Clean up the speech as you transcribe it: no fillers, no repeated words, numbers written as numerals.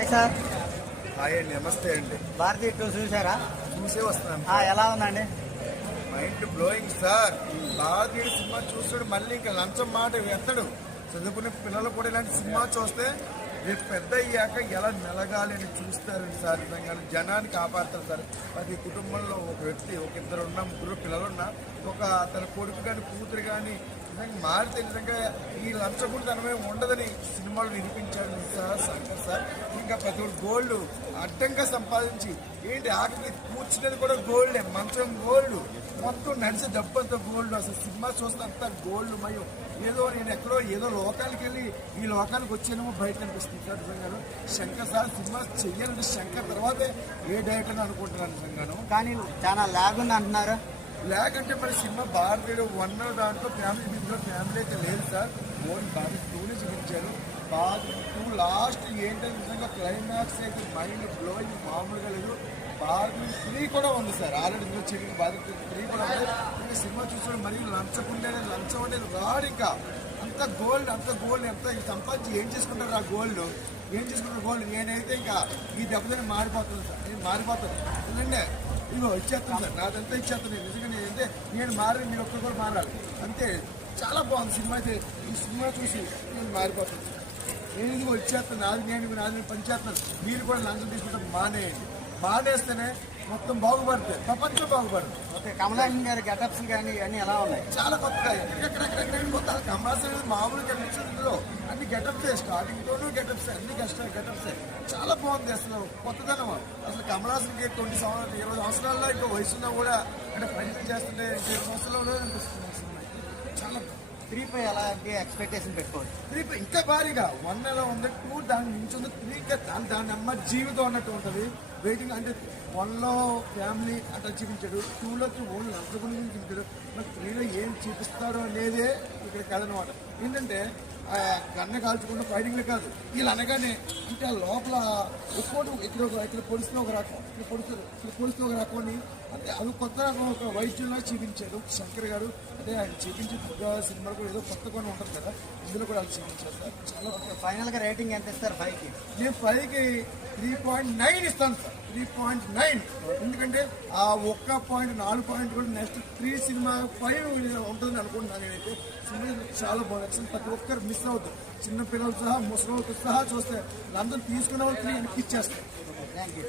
Hi sir. Hi అండి, నమస్తే అండి. భారతీయ టూ చూసారా? చూసే వస్తున్నాను. ఎలా ఉందండి? Mind blowing sir. భారతీయుడు సినిమా చూస్తాడు, మళ్ళీ ఇంకా లంచం మాట ఎత్తడు. చదువుకునే పిల్లలు కూడా ఇలాంటి సినిమా చూస్తే రేపు పెద్ద అయ్యాక ఎలా మెలగాలి అని చూస్తారండి సార్. నిజంగా జనాన్ని కాపాడతారు సార్. ప్రతి కుటుంబంలో ఒక వ్యక్తి, ఒక ఇద్దరు ఉన్నా, ముగ్గురు పిల్లలున్నా, ఒక తన కొడుకు కానీ కూతురు కానీ నిజంగా మారితే నిజంగా ఈ లంచగుండతనమే ఉండదని సినిమాలు నిరూపించాడు సార్ శంకర్ సార్. ఇంకా ప్రతి ఒక్క గోల్డ్ అడ్డంగా సంపాదించి ఏంటి ఆఖరికి కూర్చునేది కూడా గోల్డే, మంచం గోల్డ్, మొత్తం నడిచే డబ్బంతా గోల్డ్. అసలు సినిమా చూస్తే అంతా గోల్డ్ మయం. ఏదో నేను ఎక్కడో ఏదో లోకానికి వెళ్ళి ఈ లోకానికి వచ్చేనేమో బయట కనిపిస్తుంది సార్. నిజంగాను శంకర్ సార్ సినిమా చెయ్యాలంటే శంకర్ తర్వాతే ఏ డైరెక్టర్ అని అనుకుంటున్నాను నిజంగాను. కానీ చాలా లాగ్ ఉంది అంటున్నారు. లేకంటే మరి సినిమా భారతీయుడు 1 దాంట్లో ఫ్యామిలీ బిజిలో ఫ్యామిలీ అయితే లేదు సార్. ఓన్ భారత్ 2ని చూపించారు. భారత్ 2 లాస్ట్ ఏంటంటే నిజంగా క్లైమాక్స్ అయితే మైండ్ బ్లోయింగ్ మామూలుగా లేదు. భారత్ 3 కూడా ఉంది సార్. ఆల్రెడీ ఇందులో చెల్లి భారత్ 3 కూడా ఉంది. ఇంకా సినిమా చూసాడు మరియు లంచం అనేది రాడు. ఇంకా అంత గోల్డ్ ఎంత సంపాదించి ఏం చేసుకుంటారు ఆ గోల్డ్? ఏం చేసుకుంటారు గోల్డ్? నేనైతే ఇంకా ఈ దెబ్బతోనే మారిపోతున్నాను సార్. నేను మారిపోతాను ఎందుకంటే ఇగో ఇచ్చేస్తాను సార్, నాదంతా ఇచ్చేస్తాను. నిజంగా నేనంటే నేను మారాలి, మీరు ఒక్కరు కూడా మారాలి అంతే. చాలా బాగుంది సినిమా అయితే. ఈ సినిమా చూసి నేను మారిపోతాను. నేను ఇదిగో ఇచ్చేస్తాను, నాది పనిచేస్తాను. మీరు కూడా లంచం తీసుకుంటాం మానేయండి. మానేస్తేనే మొత్తం బాగుపడుతుంది, ప్రపంచం బాగుపడుతుంది. ఓకే, కమలాసన్ గారి గెటప్స్ కానీ అన్నీ ఎలా ఉన్నాయి? చాలా కొత్తగా ఎక్కడెక్కడ కొత్త కమలాసన్ మామూలు గెటప్స్ ఇందులో అన్ని గెటప్సే, స్టార్టింగ్తోనూ గెటప్సే, అన్ని గెటప్సే. చాలా బాగుంది అసలు కొత్తదనం. అసలు కమలాసన్కి 20 సంవత్సరాల్లో ఇంకో వయసులో కూడా అంటే ప్రయత్నం చేస్తుంటే 20 సంవత్సరాల్లో అనిపిస్తుంది. చాలా 3 అలాగే ఎక్స్పెక్టేషన్ పెట్టుకోవచ్చు. 3 ఇంకా భారీగా 1 ఎలా ఉంది, 2 దాని నుంచి ఉంది, 3 దాని అమ్మ జీవితం అన్నట్టు ఉంటుంది. వెయిటింగ్ అంటే 1లో ఫ్యామిలీ అట్లా చూపించాడు, 2లోకి ఓన్లీ లంచం గురించి చూపించాడు. మరి 3లో ఏం చూపిస్తారో అనేదే ఇక్కడ కథనమాట. ఏంటంటే గన్న కాల్చుకుంటూ ఫైటింగ్లు కాదు, వీళ్ళు అనగానే అంటే ఆ లోపల ఒక్కోటి ఇక్కడ పొడిస్తే ఒక రకం, ఇక్కడ పొడిస్తే ఒక రకం అని అంటే అది కొత్త రకం ఒక వైద్యుల్లో చూపించాడు శంకర్ గారు. అంటే ఆయన చూపించే సినిమాలు కూడా ఏదో కొత్త కొన్ని ఉంటుంది కదా, ఇందులో కూడా అది చూపించారు సార్. చాలా ఫైనల్గా రేటింగ్ ఎంత ఇస్తారు 5కి? నేను 5కి 3.9 ఇస్తాను సార్. 3.9 ఎందుకంటే ఆ 1.4 పాయింట్ కూడా నెక్స్ట్ 3 సినిమా 5 ఉంటుందని అనుకుంటున్నాను నేనైతే. సినిమా చాలా బాగుంది. ప్రతి ఒక్కరు మిస్ అవుతారు, చిన్న పిల్లలు సహా ముసలితో సహా చూస్తే అందరూ తీసుకునే వాళ్ళు 3 వెనక్కి ఇచ్చేస్తారు. Thank you.